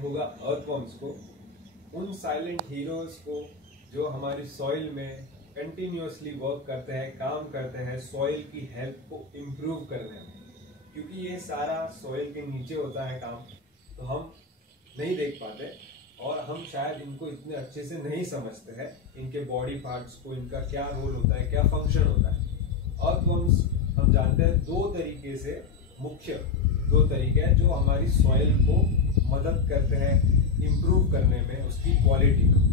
Provide होगा earthworms को, उन साइलेंट हीरोज को जो हमारी सॉइल में कंटिन्यूअसली वर्क करते हैं, काम करते हैं सॉइल की हेल्थ को इम्प्रूव करने में। क्योंकि ये सारा सॉइल के नीचे होता है काम, तो हम नहीं देख पाते और हम शायद इनको इतने अच्छे से नहीं समझते हैं, इनके बॉडी पार्ट्स को, इनका क्या रोल होता है, क्या फंक्शन होता है। अर्थवॉर्म्स हम जानते हैं दो तरीके से, मुख्य दो तरीके हैं जो हमारी सॉइल को मदद करते हैं इम्प्रूव करने में, उसकी क्वालिटी को।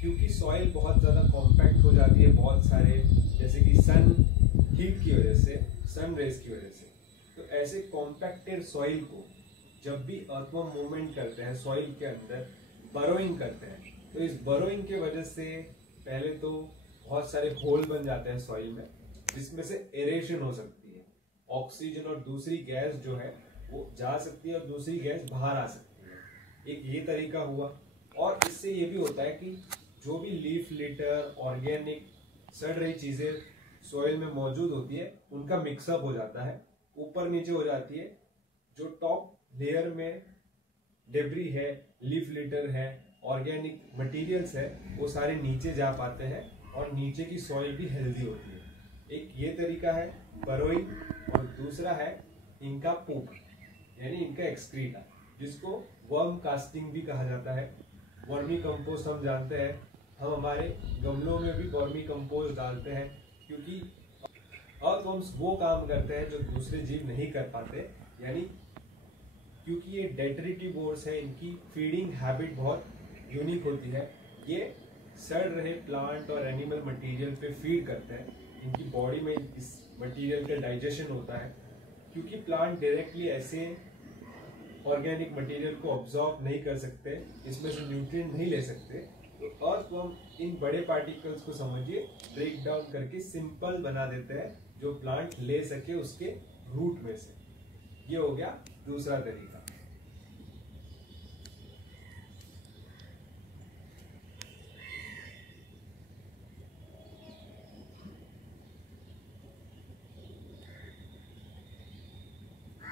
क्योंकि सॉइल बहुत ज़्यादा कॉम्पैक्ट हो जाती है बहुत सारे, जैसे कि सन हीट की वजह से, सन रेज की वजह से, तो ऐसे कॉम्पैक्टेड सॉइल को जब भी अर्थवॉर्म मूवमेंट करते हैं सॉइल के अंदर, बरोइंग करते हैं, तो इस बरोइंग के वजह से पहले तो बहुत सारे होल बन जाते हैं सॉइल में, जिसमें से एरेशन हो सकती है, ऑक्सीजन और दूसरी गैस जो है वो जा सकती है और दूसरी गैस बाहर आ सकती है। एक ये तरीका हुआ। और इससे ये भी होता है कि जो भी लीफ लिटर, ऑर्गेनिक सड़ रही चीजें सॉइल में मौजूद होती है, उनका मिक्सअप हो जाता है, ऊपर नीचे हो जाती है। जो टॉप लेयर में डेब्री है, लीफ लिटर है, ऑर्गेनिक मटेरियल्स है, वो सारे नीचे जा पाते हैं और नीचे की सॉइल भी हेल्दी होती है। एक ये तरीका है बरोइंग, और दूसरा है इनका पूप, यानी इनका एक्सक्रीटा, जिसको वर्म कास्टिंग भी कहा जाता है। वर्मी कंपोस्ट हम जानते हैं, हम हमारे गमलों में भी वर्मी कंपोस्ट डालते हैं, क्योंकि अर्थवॉर्म्स वो काम करते हैं जो दूसरे जीव नहीं कर पाते। यानी क्योंकि ये डेट्रिटिवोर्स है, इनकी फीडिंग हैबिट बहुत यूनिक होती है। ये सड़ रहे प्लांट और एनिमल मटेरियल पे फीड करते हैं, इनकी बॉडी में इस मटेरियल का डाइजेशन होता है। क्योंकि प्लांट डायरेक्टली ऐसे ऑर्गेनिक मटेरियल को ऑब्जॉर्व नहीं कर सकते, इसमें से न्यूट्रिएंट नहीं ले सकते, तो अर्थवॉर्म इन बड़े पार्टिकल्स को समझिए ब्रेक डाउन करके सिंपल बना देते हैं, जो प्लांट ले सके उसके रूट में से। ये हो गया दूसरा तरीका।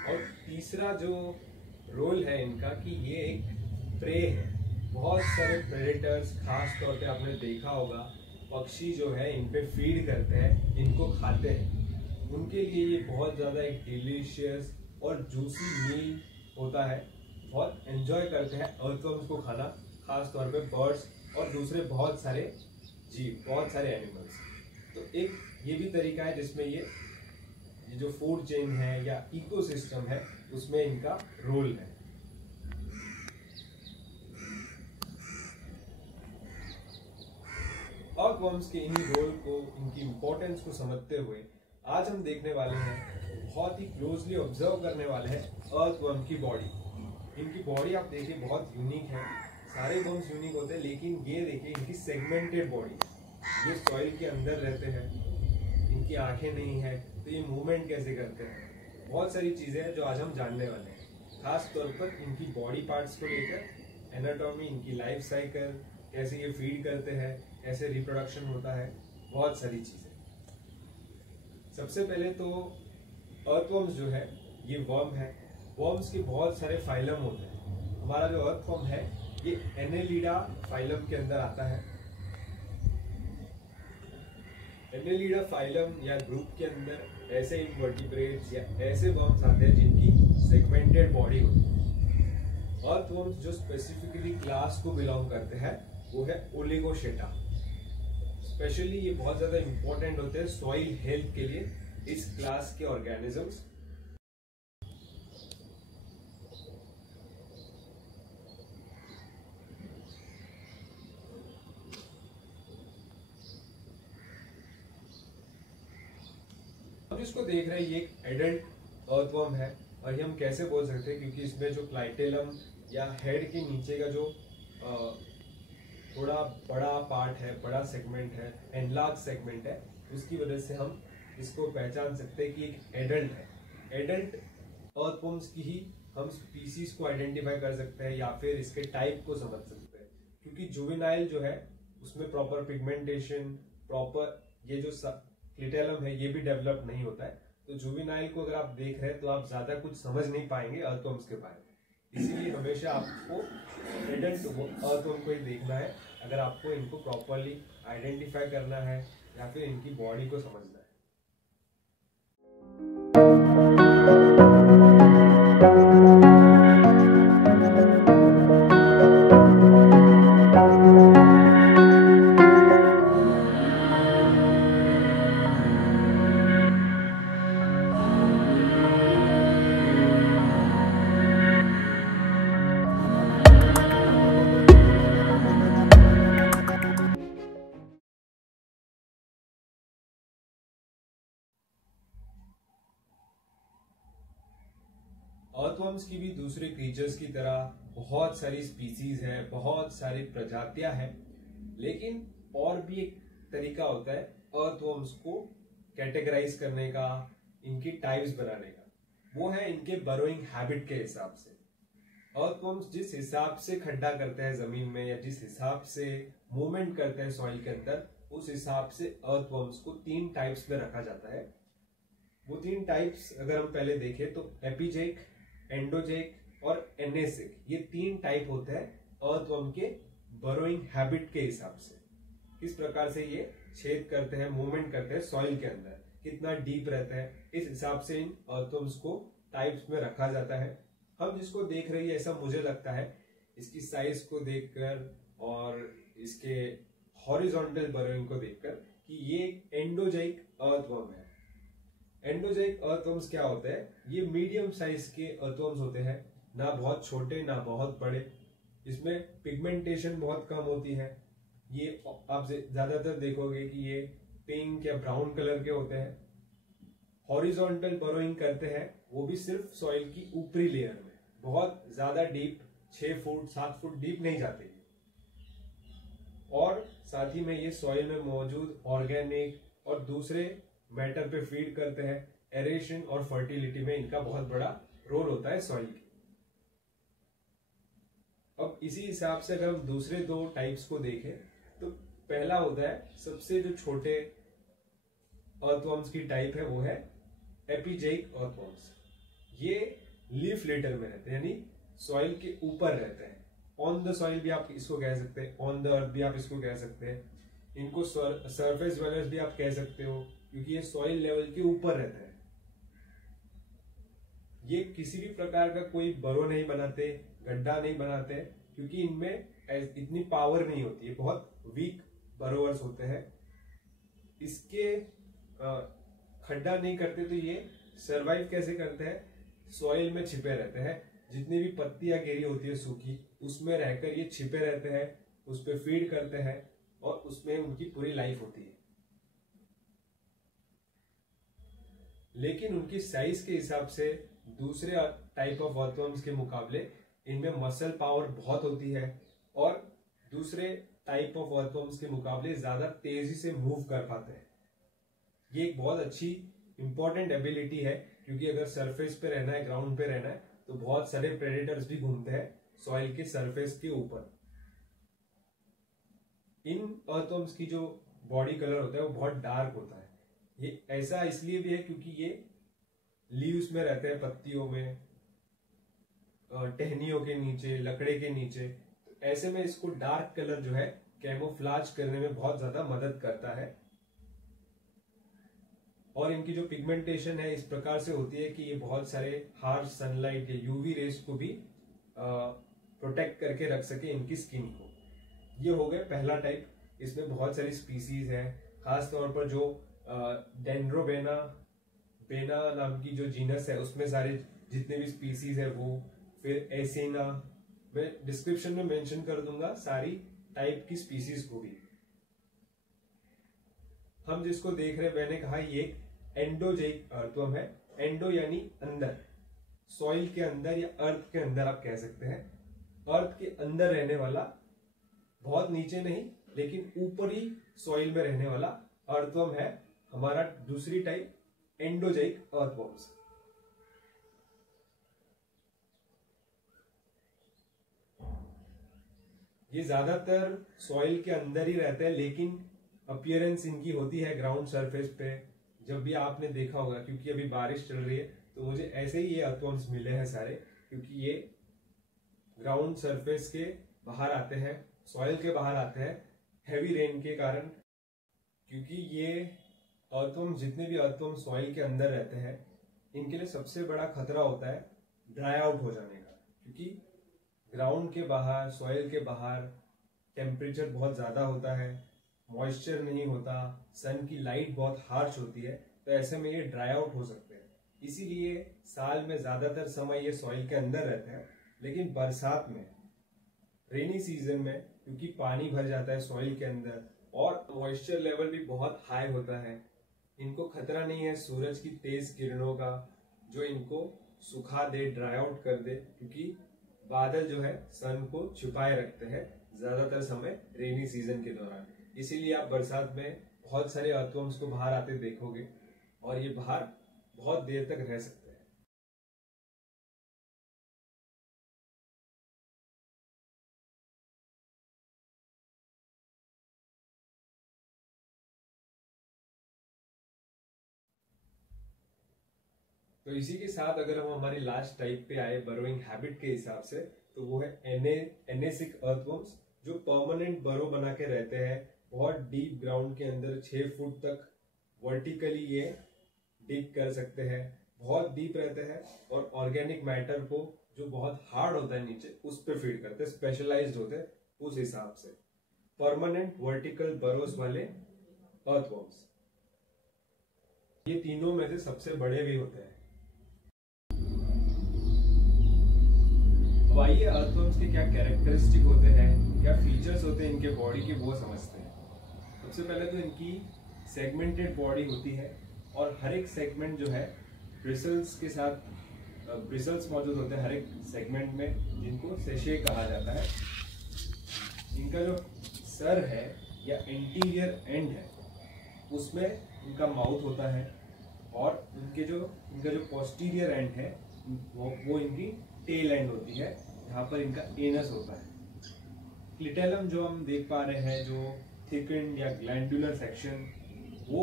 और तीसरा जो रोल है इनका कि ये एक प्रे है। बहुत सारे प्रेडेटर्स, खास तौर पे आपने देखा होगा, पक्षी जो है इन पे फीड करते हैं, इनको खाते हैं। उनके लिए ये बहुत ज़्यादा एक डिलीशियस और जूसी मील होता है। बहुत एंजॉय करते हैं अर्थवॉर्म्स को खाना, खास तौर पे बर्ड्स और दूसरे बहुत सारे जीव, बहुत सारे एनिमल्स। तो एक ये भी तरीका है जिसमें ये जो फूड चेन है या इकोसिस्टम है, उसमें इनका रोल है। अर्थवॉर्म्स के इन रोल को, इनकी इंपॉर्टेंस को समझते हुए आज हम देखने वाले हैं, बहुत ही क्लोजली ऑब्जर्व करने वाले हैं अर्थवॉर्म की बॉडी। इनकी बॉडी आप देखिए बहुत यूनिक है, सारे वर्म्स यूनिक होते हैं, लेकिन ये देखिए इनकी सेगमेंटेड बॉडी है। ये सॉइल के अंदर रहते हैं, इनकी आंखें नहीं है, तो ये मूवमेंट कैसे करते हैं। बहुत सारी चीजें हैं जो आज हम जानने वाले हैं, खास तौर पर इनकी बॉडी पार्ट्स को लेकर, एनाटॉमी, इनकी लाइफ साइकिल, कैसे ये फीड करते हैं, कैसे रिप्रोडक्शन होता है, बहुत सारी चीजें। सबसे पहले तो अर्थवॉर्म्स जो है ये वर्म है। वर्म्स के बहुत सारे फाइलम होते हैं। हमारा जो अर्थवॉर्म है ये एनेलिडा फाइलम के अंदर आता है। एनेलिडा फाइलम या ग्रुप के अंदर ऐसे इनवर्टिब्रेट्स या ऐसे वर्म्स आते हैं जिनकी सेगमेंटेड बॉडी होती है। अर्थवॉर्म्स जो स्पेसिफिकली क्लास को बिलोंग करते हैं वो है ओलिगोशेटा। स्पेशली ये बहुत ज्यादा इंपॉर्टेंट होते हैं सॉइल हेल्थ के लिए, इस क्लास के ऑर्गेनिजम्स। हम जिसको देख रहे हैं ये एक एडल्ट अर्थवॉर्म है, और ये हम कैसे बोल सकते हैं, क्योंकि इसमें जो क्लाइटेलम या हेड के नीचे का जो थोड़ा बड़ा पार्ट है, बड़ा सेगमेंट है, एनलार्ज सेगमेंट है, उसकी वजह से हम इसको पहचान सकते हैं कि एक एडल्ट है। एडल्ट अर्थवॉर्म्स की ही हम स्पीसीज को आइडेंटिफाई कर सकते हैं या फिर इसके टाइप को समझ सकते हैं, क्योंकि जुवेनाइल जो है उसमें प्रॉपर पिगमेंटेशन, प्रॉपर ये जो क्लिटेलम है ये भी डेवलप नहीं होता है। तो जुवेनाइल को अगर आप देख रहे हैं तो आप ज्यादा कुछ समझ नहीं पाएंगे अर्थवॉर्म्स के बारे में। इसीलिए हमेशा आपको हिडन अर्थवर्म को ही देखना है अगर आपको इनको प्रॉपरली आइडेंटिफाई करना है या फिर इनकी बॉडी को समझना है। अर्थवर्म्स की भी दूसरे क्रीचर्स की तरह बहुत सारी स्पीसीज है, बहुत सारी प्रजातियां हैं, लेकिन और भी एक तरीका होता है अर्थवर्म्स को कैटेगराइज करने का, इनकी टाइप्स बनाने का। वो है इनके बरोइंग हैबिट के हिसाब से। अर्थवर्म्स जिस हिसाब से खड्डा करते हैं जमीन में या जिस हिसाब से मूवमेंट करते हैं सॉइल के अंदर, उस हिसाब से अर्थवर्म्स को 3 टाइप्स में रखा जाता है। वो 3 टाइप्स अगर हम पहले देखें तो एपिजेक, एंडोजेक और एनेसिक, ये 3 टाइप होते हैं अर्थवर्म के बरोइंग हैबिट के हिसाब से। किस प्रकार से ये छेद करते हैं, मूवमेंट करते हैं सॉइल के अंदर, कितना डीप रहता है, इस हिसाब से इन अर्थवर्म्स को टाइप्स में रखा जाता है। हम जिसको देख रही है, ऐसा मुझे लगता है इसकी साइज को देखकर और इसके हॉरिजॉन्टल बरोइंग को देखकर कि ये एंडोजेइक अर्थवर्म है। एंडोजेइक अर्थवर्म्स क्या होते हैं? ये मीडियम साइज के अर्थवर्म्स होते हैं, ना बहुत छोटे ना बहुत बड़े। इसमें पिगमेंटेशन बहुत कम होती है। ये आप ज्यादातर देखोगे कि ये पिंक या ब्राउन कलर के होते हैं। हॉरिजॉन्टल बरोइंग करते हैं, वो भी सिर्फ सॉइल की ऊपरी लेयर में, बहुत ज्यादा डीप 6 फुट 7 फुट डीप नहीं जाते। और साथ ही में ये सॉइल में मौजूद ऑर्गेनिक और दूसरे मैटर पे फीड करते हैं। एरेशन और फर्टिलिटी में इनका बहुत बड़ा रोल होता है सॉइल की। अब इसी हिसाब से अगर हम दूसरे 2 टाइप्स को देखें तो पहला होता है, सबसे जो छोटे अर्थवर्म्स की टाइप है वो है एपिजेइक अर्थवर्म्स। ये लीफ लिटर में रहते हैं, यानी सॉइल के ऊपर रहते हैं। ऑन द सॉइल भी आप इसको कह सकते हैं, ऑन द अर्थ भी आप इसको कह सकते हैं। इनको सरफेस ड्वेलर्स भी आप कह सकते हो, क्योंकि ये सॉइल लेवल के ऊपर रहते हैं। ये किसी भी प्रकार का कोई बरो नहीं बनाते, गड्ढा नहीं बनाते, क्योंकि इनमें इतनी पावर नहीं होती है, बहुत वीक बरोवर्स होते हैं। इसके खड्डा नहीं करते तो ये सरवाइव कैसे करते हैं? सॉइल में छिपे रहते हैं। जितनी भी पत्तियां गिरी होती है सूखी, उसमें रहकर ये छिपे रहते हैं, उस पर फीड करते हैं और उसमें उनकी पूरी लाइफ होती है। लेकिन उनकी साइज के हिसाब से दूसरे टाइप ऑफ अर्थवर्म्स के मुकाबले इनमें मसल पावर बहुत होती है और दूसरे टाइप ऑफ अर्थवर्म्स के मुकाबले ज्यादा तेजी से मूव कर पाते हैं। ये एक बहुत अच्छी इंपॉर्टेंट एबिलिटी है, क्योंकि अगर सरफेस पे रहना है, ग्राउंड पे रहना है, तो बहुत सारे प्रेडेटर्स भी घूमते हैं सॉइल के सरफेस के ऊपर। इन अर्थवर्म्स की जो बॉडी कलर होता है वो बहुत डार्क होता है। ये ऐसा इसलिए भी है क्योंकि ये लीव्स में रहते हैं, पत्तियों में, टहनियों के नीचे, लकड़े के नीचे। तो ऐसे में इसको डार्क कलर जो है कैमोफ्लाज करने में बहुत ज्यादा मदद करता है। और इनकी जो पिगमेंटेशन है इस प्रकार से होती है कि ये बहुत सारे हार्श सनलाइट या यूवी रेस को भी प्रोटेक्ट करके रख सके इनकी स्किन को। ये हो गया पहला टाइप। इसमें बहुत सारी स्पीसीज है, खास तौर पर जो डेंड्रोबेना नाम की जो जीनस है उसमें सारे जितने भी स्पीसीज है वो, फिर एसिना, मैं डिस्क्रिप्शन में मेंशन कर दूंगा सारी टाइप की स्पीसीज को भी। हम जिसको देख रहे हैं, मैंने कहा ये एंडोजेइक अर्थवर्म है। एंडो यानी अंदर, सॉइल के अंदर या अर्थ के अंदर आप कह सकते हैं। अर्थ के अंदर रहने वाला, बहुत नीचे नहीं लेकिन ऊपर ही सॉइल में रहने वाला अर्थवर्म है हमारा दूसरी टाइप एंडोजेइक अर्थवर्म्स। ये ज्यादातर सॉइल के अंदर ही रहते हैं, लेकिन अपीयरेंस इनकी होती है ग्राउंड सरफेस पे। जब भी आपने देखा होगा, क्योंकि अभी बारिश चल रही है तो मुझे ऐसे ही ये अर्थवर्म्स मिले हैं सारे, क्योंकि ये ग्राउंड सरफेस के बाहर आते हैं, सॉइल के बाहर आते हैं हैवी रेन के कारण। क्योंकि ये अर्थवर्म, जितने भी अर्थवर्म सॉइल के अंदर रहते हैं, इनके लिए सबसे बड़ा खतरा होता है ड्राई आउट हो जाने का। क्योंकि ग्राउंड के बाहर, सॉइल के बाहर टेम्परेचर बहुत ज्यादा होता है, मॉइस्चर नहीं होता, सन की लाइट बहुत हार्श होती है, तो ऐसे में ये ड्राई आउट हो सकते हैं। इसीलिए साल में ज्यादातर समय ये सॉइल के अंदर रहते हैं। लेकिन बरसात में, रेनी सीजन में, क्योंकि पानी भर जाता है सॉइल के अंदर और मॉइस्चर लेवल भी बहुत हाई होता है, इनको खतरा नहीं है सूरज की तेज किरणों का जो इनको सुखा दे, ड्राई आउट कर दे। क्योंकि बादल जो है सन को छुपाए रखते हैं ज्यादातर समय रेनी सीजन के दौरान। इसीलिए आप बरसात में बहुत सारे अर्थवर्म्स को बाहर आते देखोगे और ये बाहर बहुत देर तक रह सकते हैं। तो इसी के साथ अगर हम हमारी लास्ट टाइप पे आए बरोइंग हैबिट के हिसाब से, तो वो है एनेसिक अर्थवर्म्स, जो परमानेंट बरो बना के रहते हैं बहुत डीप ग्राउंड के अंदर। 6 फुट तक वर्टिकली ये डिग कर सकते हैं, बहुत डीप रहते हैं और ऑर्गेनिक मैटर को जो बहुत हार्ड होता है नीचे उस पर फीड करते हैं, स्पेशलाइज्ड होते हैं उस हिसाब से। परमानेंट वर्टिकल बरोस वाले अर्थवर्म्स, ये तीनों में से सबसे बड़े भी होते हैं। अब आइए अर्थवर्म्स के क्या कैरेक्टरिस्टिक होते हैं, क्या फीचर्स होते हैं इनके बॉडी के, वो समझते हैं। सबसे पहले तो इनकी सेगमेंटेड बॉडी होती है और हर एक सेगमेंट जो है ब्रिसल्स के साथ, ब्रिसल्स मौजूद होते हैं हर एक सेगमेंट में, जिनको सेशे कहा जाता है। इनका जो सर है या एंटीरियर एंड है उसमें इनका माउथ होता है और इनका जो पोस्टीरियर एंड है वो इनकी टेल एंड होती है, जहाँ पर इनका एनस होता है। क्लिटेलम जो हम देख पा रहे हैं, जो थिकन या ग्लैंडुलर सेक्शन, वो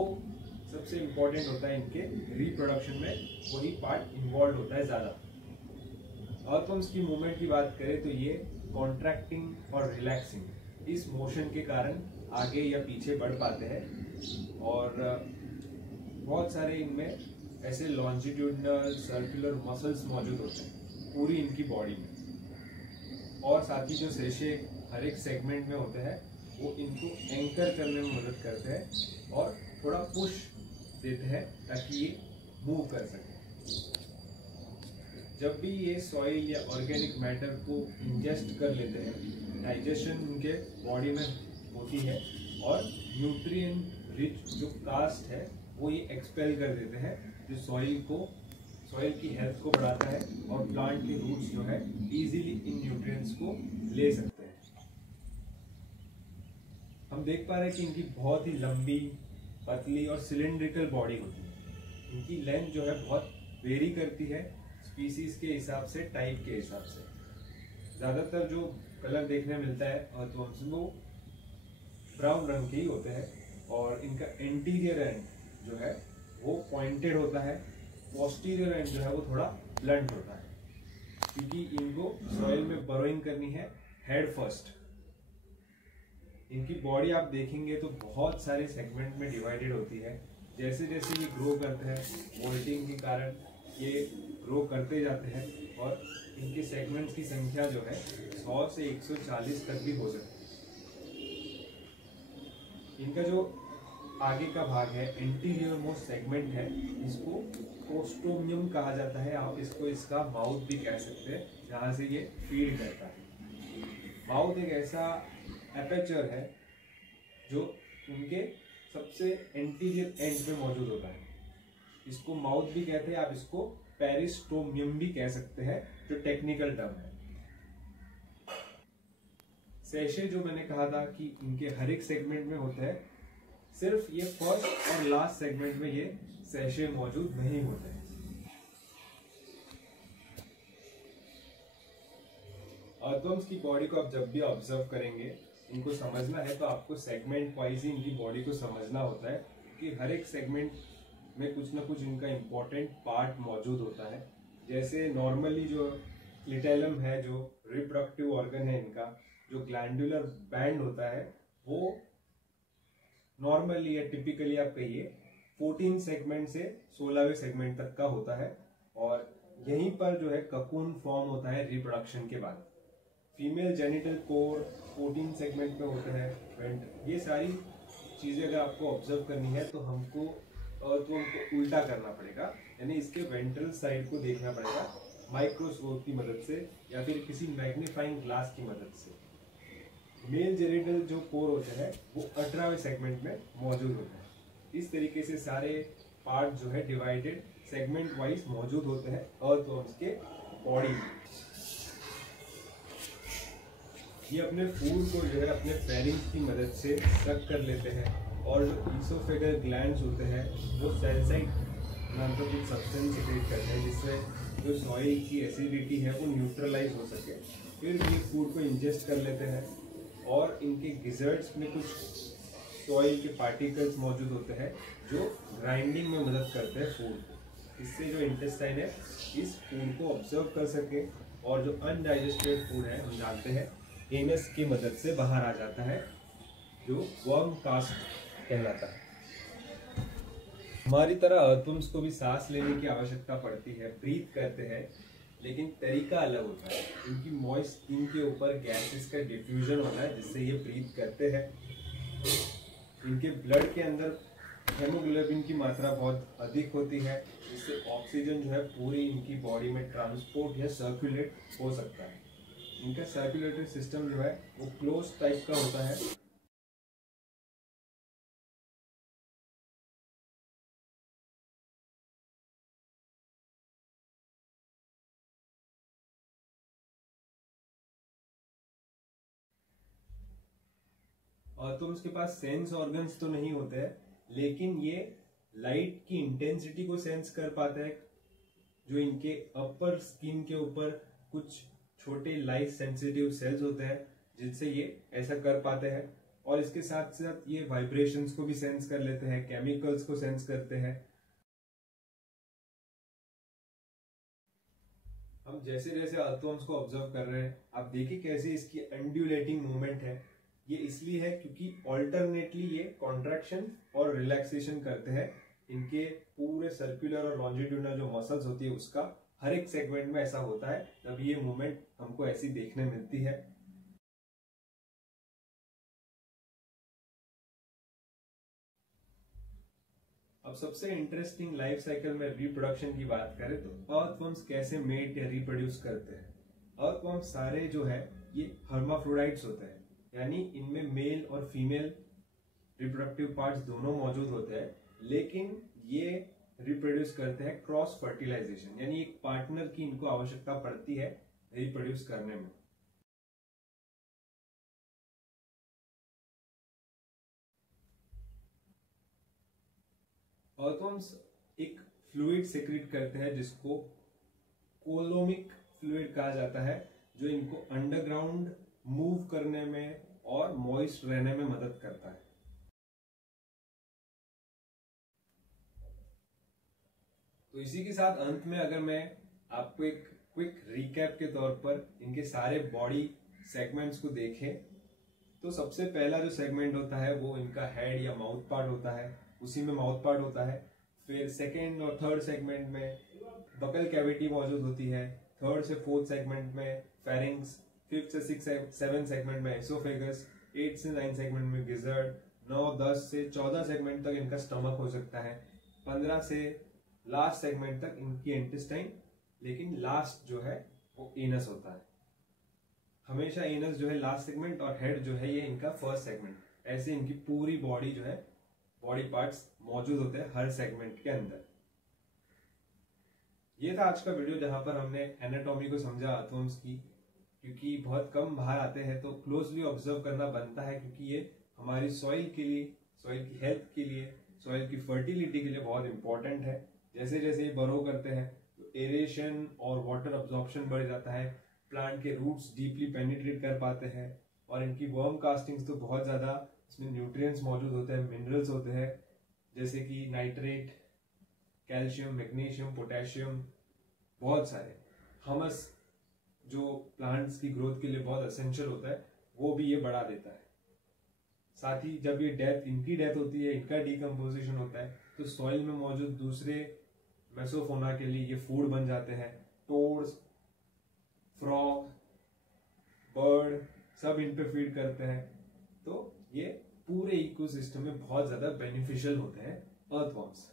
सबसे इंपॉर्टेंट होता है इनके रिप्रोडक्शन में, वही पार्ट इन्वॉल्व होता है ज्यादा। अर्थवर्म्स की मूवमेंट की बात करें तो ये कॉन्ट्रैक्टिंग और रिलैक्सिंग, इस मोशन के कारण आगे या पीछे बढ़ पाते हैं। और बहुत सारे इनमें ऐसे लॉन्जिट्यूडनल सर्कुलर मसल्स मौजूद होते हैं पूरी इनकी बॉडी में। और साथ ही जो सेशे हर एक सेगमेंट में होते हैं वो इनको एंकर करने में मदद करते हैं और थोड़ा पुश देते हैं ताकि ये मूव कर सके। जब भी ये सॉइल या ऑर्गेनिक मैटर को इंजेस्ट कर लेते हैं, डाइजेशन उनके बॉडी में होती है और न्यूट्रिएंट रिच जो कास्ट है वो ये एक्सपेल कर देते हैं, जो सॉइल की हेल्थ को बढ़ाता है और प्लांट के रूट्स जो है इजीली इन न्यूट्रिएंट्स को ले सकते हैं। हम देख पा रहे हैं कि इनकी बहुत ही लंबी, पतली और सिलिंड्रिकल बॉडी होती है। इनकी लेंथ जो है बहुत वेरी करती है स्पीसीज के हिसाब से, टाइप के हिसाब से। ज्यादातर जो कलर देखने मिलता है अर्थवर्म्स वो ब्राउन रंग के ही होते हैं और इनका एंटीरियर एंड जो है वो पॉइंटेड होता है, पोस्टीरियर एंड जो है वो थोड़ा ब्लंट होता है, क्योंकि इनको सॉइल में बरोइंग करनी है हेड फर्स्ट। इनकी बॉडी आप देखेंगे तो बहुत सारे सेगमेंट में डिवाइडेड होती है। जैसे जैसे ये ग्रो करते हैं, मोल्टिंग के कारण ये ग्रो करते जाते हैं और इनके सेगमेंट्स की संख्या जो है 100 से 140 तक भी हो सकती है। इनका जो आगे का भाग है, एंटीरियर मोस्ट सेगमेंट है, इसको कोस्टोमियम कहा जाता है। आप इसको इसका माउथ भी कह सकते हैं, जहाँ से ये फीड करता है। माउथ एक ऐसा एपेचर है जो उनके सबसे एंटीरियर एंड पे मौजूद होता है। इसको माउथ भी कहते हैं, आप इसको पेरिस्टोमियम भी कह सकते हैं, जो टेक्निकल टर्म है। सेशे जो मैंने कहा था कि इनके हर एक सेगमेंट में होता है, सिर्फ ये फर्स्ट और लास्ट सेगमेंट में ये सेशे मौजूद नहीं होते हैं। अर्थवर्म्स की बॉडी को आप जब भी ऑब्जर्व करेंगे, इनको समझना है तो आपको सेगमेंट वाइज ही इनकी बॉडी को समझना होता है, कि हर एक सेगमेंट में कुछ ना कुछ इनका इम्पोर्टेंट पार्ट मौजूद होता है। जैसे नॉर्मली जो क्लिटेलम है, जो रिप्रोडक्टिव ऑर्गन है इनका, जो ग्लैंडुलर बैंड होता है वो नॉर्मली या टिपिकली आप कहिए 14 सेगमेंट से 16वें सेगमेंट तक का होता है, और यहीं पर जो है ककून फॉर्म होता है रिप्रोडक्शन के बाद। फीमेल जेनिटल कोर 14 सेगमेंट में होता है। ये सारी चीजें अगर आपको ऑब्जर्व करनी है तो हमको उल्टा करना पड़ेगा, यानी इसके वेंट्रल साइड को देखना पड़ेगा माइक्रोस्कोप की मदद से या फिर किसी मैग्नीफाइंग ग्लास की मदद से। मेल जेनिटल जो कोर होता है वो 18वें सेगमेंट में मौजूद होता है। इस तरीके से सारे पार्ट जो है डिवाइडेड सेगमेंट वाइज मौजूद होते हैं अर्थवर्म्स के बॉडी में। ये अपने फूड को जो है अपने फेरिंग्स की मदद से सक कर लेते हैं, और जो ईसोफेगल ग्लैंड्स होते हैं वो सैलिसाइड नाम का कुछ सब्सटेंस सिक्रेट करते हैं, जिससे जो सॉइल की एसिडिटी है वो न्यूट्रलाइज हो सके। फिर ये फूड को इंजेस्ट कर लेते हैं, और इनके गिजर्ट्स में कुछ सॉइल के पार्टिकल्स मौजूद होते हैं जो ग्राइंडिंग में मदद करते हैं फूड। इससे जो इंटेस्टाइन है इस फूड को ऑब्जर्व कर सके, और जो अनडाइजेस्टेड फूड है हम जानते हैं एनस की मदद से बाहर आ जाता है, जो वर्म कास्ट कहलाता है। हमारी तरह अर्थवर्म्स को भी सांस लेने की आवश्यकता पड़ती है, ब्रीथ करते हैं, लेकिन तरीका अलग होता है। इनकी मॉइस्ट स्किन के ऊपर गैसेस का डिफ्यूजन होता है जिससे ये ब्रीथ करते हैं। इनके ब्लड के अंदर हेमोग्लोबिन की मात्रा बहुत अधिक होती है, जिससे ऑक्सीजन जो है पूरी इनकी बॉडी में ट्रांसपोर्ट या सर्कुलेट हो सकता है। इनका सर्कुलेटरी सिस्टम जो है वो क्लोज टाइप का होता है। और तो उसके पास सेंस ऑर्गन्स तो नहीं होते हैं, लेकिन ये लाइट की इंटेंसिटी को सेंस कर पाता है। जो इनके अपर स्किन के ऊपर कुछ छोटे लाइट सेंसिटिव सेल्स होते हैं जिनसे ये ऐसा कर पाते हैं, और इसके साथ साथ ये वाइब्रेशंस को भी सेंस कर लेते हैं, केमिकल्स को सेंस करते हैं। हम जैसे जैसे अर्थवर्म्स को ऑब्जर्व कर रहे हैं, आप देखिए कैसे इसकी अंड्यूलेटिंग मूवमेंट है। ये इसलिए है क्योंकि ऑल्टरनेटली ये कॉन्ट्रैक्शन और रिलैक्सेशन करते हैं। इनके पूरे सर्कुलर और लॉन्जिट्यूडनल जो मसल्स होती है उसका हर एक सेगमेंट में ऐसा होता है, तब ये मूवमेंट हमको ऐसी देखने मिलती है। अब सबसे इंटरेस्टिंग लाइफ साइकिल में रिप्रोडक्शन की बात करें तो अर्थवर्म्स कैसे मेट या रिप्रोड्यूस करते हैं। अर्थवर्म्स सारे जो है ये हर्माफ्रोडाइट्स होते हैं, यानी इनमें मेल और फीमेल रिप्रोडक्टिव पार्ट्स दोनों मौजूद होते हैं, लेकिन ये रिप्रोड्यूस करते हैं क्रॉस फर्टिलाइजेशन, यानी एक पार्टनर की इनको आवश्यकता पड़ती है रिप्रोड्यूस करने में। अर्थवर्म्स एक फ्लूइड सेक्रेट करते हैं जिसको कोलोमिक फ्लूइड कहा जाता है, जो इनको अंडरग्राउंड मूव करने में और मॉइस्ट रहने में मदद करता है। तो इसी के साथ अंत में अगर मैं आपको एक क्विक रिकैप के तौर पर इनके सारे बॉडी सेगमेंट्स को देखें, तो सबसे पहला जो सेगमेंट होता है वो इनका हेड या माउथ पार्ट होता है, उसी में माउथ पार्ट होता है। फिर सेकेंड और थर्ड सेगमेंट में बकल कैविटी मौजूद होती है, थर्ड से फोर्थ सेगमेंट में फेरिंग्स, फिफ्थ से सिक्स सेवन सेगमेंट में एसोफेगस, 8 से 9 सेगमेंट में गिजर्ड, 9 10 से 14 सेगमेंट तक इनका स्टमक हो सकता है, 15 से लास्ट सेगमेंट तक इनकी इंटेस्टाइन, लेकिन लास्ट जो है वो एनस होता है। हमेशा एनस जो है लास्ट सेगमेंट और हेड जो है ये इनका फर्स्ट सेगमेंट। ऐसे इनकी पूरी बॉडी जो है बॉडी पार्ट्स मौजूद होते हैं हर सेगमेंट के अंदर। ये था आज का वीडियो जहां पर हमने एनाटॉमी को समझा अर्थवर्म्स की, क्योंकि बहुत कम बाहर आते हैं तो क्लोजली ऑब्जर्व करना बनता है, क्योंकि ये हमारी सॉइल के लिए, सॉइल की हेल्थ के लिए, सॉइल की फर्टिलिटी के लिए बहुत इंपॉर्टेंट है। जैसे जैसे ये बरो करते हैं तो एरेशन और वाटर अब्जॉर्प्शन बढ़ जाता है, प्लांट के रूट्स डीपली पेनिट्रेट कर पाते हैं, और इनकी वर्म कास्टिंग्स तो बहुत ज्यादा इसमें न्यूट्रिएंट्स मौजूद होते हैं, मिनरल्स होते हैं, जैसे कि नाइट्रेट, कैल्शियम, मैग्नीशियम, पोटेशियम, बहुत सारे, हमस जो प्लांट्स की ग्रोथ के लिए बहुत एसेंशियल होता है वो भी ये बढ़ा देता है। साथ ही जब ये इनकी डेथ होती है, इनका डिकम्पोजिशन होता है, तो सॉइल में मौजूद दूसरे मेसोफोना के लिए ये फूड बन जाते हैं। टोड्स, फ्रॉग, बर्ड सब इन पे फीड करते हैं। तो ये पूरे इकोसिस्टम में बहुत ज्यादा बेनिफिशियल होते हैं अर्थवॉर्म्स।